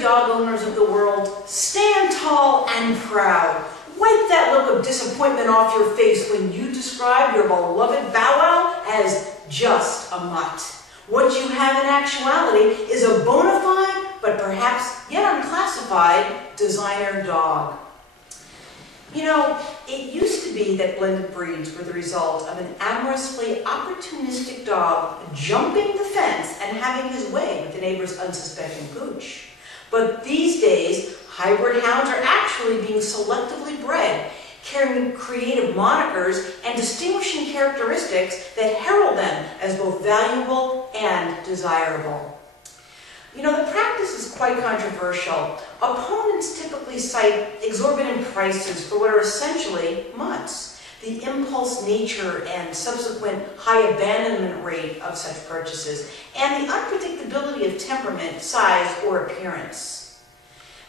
dog owners of the world, stand tall and proud. Wipe that look of disappointment off your face when you describe your beloved Bow Wow as just a mutt. What you have in actuality is a bona fide, but perhaps yet unclassified, designer dog. You know, it used to be that blended breeds were the result of an amorously opportunistic dog jumping the fence and having his way with the neighbor's unsuspecting pooch. But these days, hybrid hounds are actually being selectively bred, carrying creative monikers and distinguishing characteristics that herald them as both valuable and desirable. You know, the practice is quite controversial. Opponents typically cite exorbitant prices for what are essentially mutts, the impulse nature and subsequent high abandonment rate of such purchases, and the unpredictability of temperament, size, or appearance.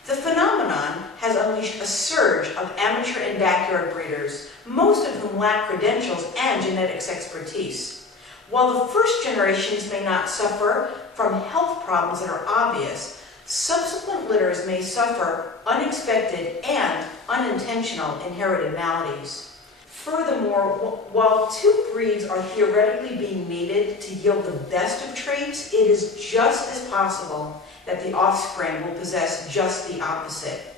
The phenomenon has unleashed a surge of amateur and backyard breeders, most of whom lack credentials and genetics expertise. While the first generations may not suffer from health problems that are obvious, subsequent litters may suffer unexpected and unintentional inherited maladies. Furthermore, while two breeds are theoretically being mated to yield the best of traits, it is just as possible that the offspring will possess just the opposite.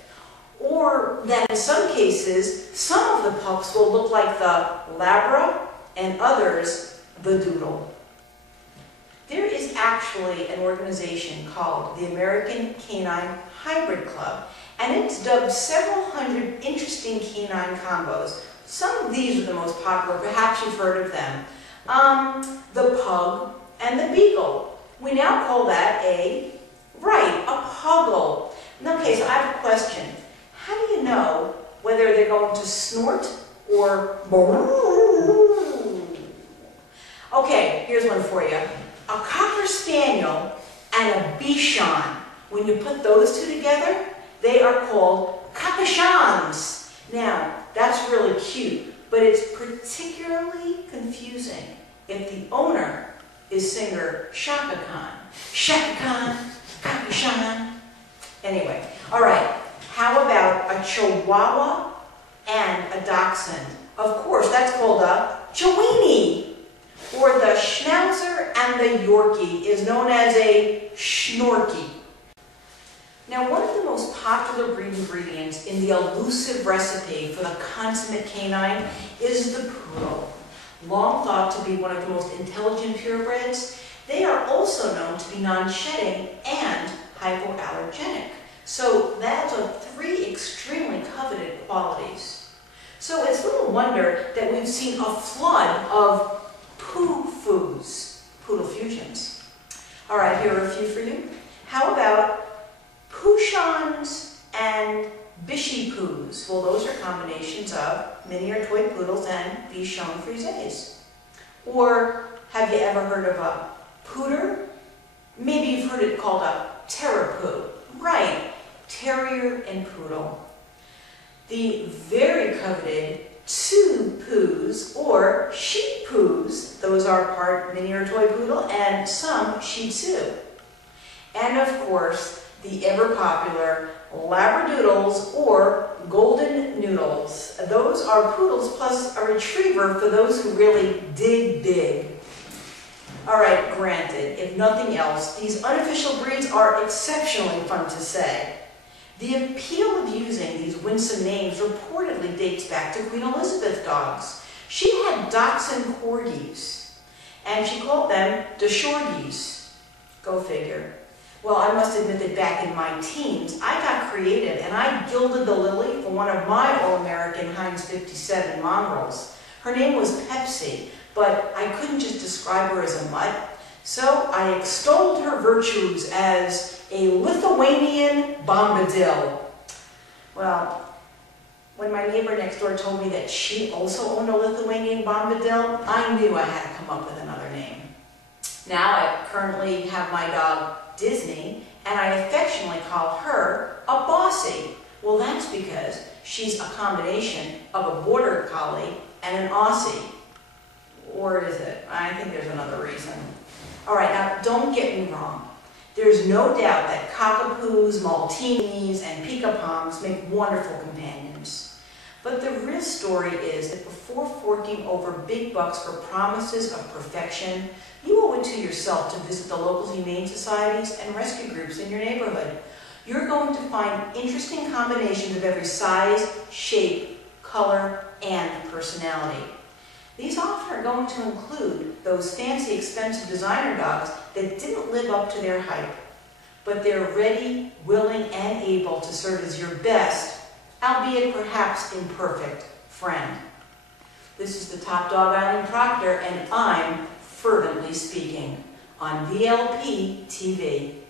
Or that in some cases, some of the pups will look like the Labra and others the Doodle. There is actually an organization called the American Canine Hybrid Club, and it's dubbed several hundred interesting canine combos. Some of these are the most popular, perhaps you've heard of them. The Pug and the Beagle. We now call that a Puggle. Okay, so I have a question. How do you know whether they're going to snort or Okay, here's one for you. A Cocker Spaniel and a Bichon. When you put those two together, they are called Cockachons. Now, that's really cute, but it's particularly confusing if the owner is singer Chaka Khan. Chaka Khan, Cockachon. Anyway, all right. How about a Chihuahua and a Dachshund? Of course, that's called a Chiweenie. Or the Schnauzer and the Yorkie is known as a Schnorkie. Now, one of the most popular breed ingredients in the elusive recipe for the consummate canine is the poodle. Long thought to be one of the most intelligent purebreds, they are also known to be non-shedding and hypoallergenic. So that's three extremely coveted qualities. So it's little wonder that we've seen a flood of poo-foos, poodle fusions. All right, here are a few for you. How about Pouchons and Bichon-Poos? Well, those are combinations of mini or toy poodles and Bichon Frises. Or have you ever heard of a Pooter? Maybe you've heard it called a Terrapoo. Right, Terrier and Poodle. The very coveted Two-Poos or Shih-Poos, those are part mini or toy poodle and some Shih Tzu. And of course, the ever-popular Labradoodles or Golden Noodles. Those are poodles plus a retriever for those who really dig big. All right, granted, if nothing else, these unofficial breeds are exceptionally fun to say. The appeal of using these winsome names reportedly dates back to Queen Elizabeth dogs. She had Dachshund corgis, and she called them the Shorties. Go figure. Well, I must admit that back in my teens, I got creative and I gilded the lily for one of my All-American Heinz 57 mongrels. Her name was Pepsi, but I couldn't just describe her as a mutt, so I extolled her virtues as a Lithuanian Bombadil. Well, when my neighbor next door told me that she also owned a Lithuanian Bombadil, I knew I had to come up with another name. Now I currently have my dog Disney, and I affectionately call her a Bossy. Well, that's because she's a combination of a Border Collie and an Aussie. Or is it? I think there's another reason. All right, now don't get me wrong. There's no doubt that cockapoos, Maltinis, and Pica-Poms make wonderful companions. But the real story is that before forking over big bucks for promises of perfection, you owe it to yourself to visit the local humane societies and rescue groups in your neighborhood. You're going to find interesting combinations of every size, shape, color, and personality. These often are going to include those fancy, expensive designer dogs that didn't live up to their hype, but they're ready, willing, and able to serve as your best, albeit perhaps imperfect, friend. This is the top dog, Eileen Proctor, and I'm fervently speaking on VLP TV.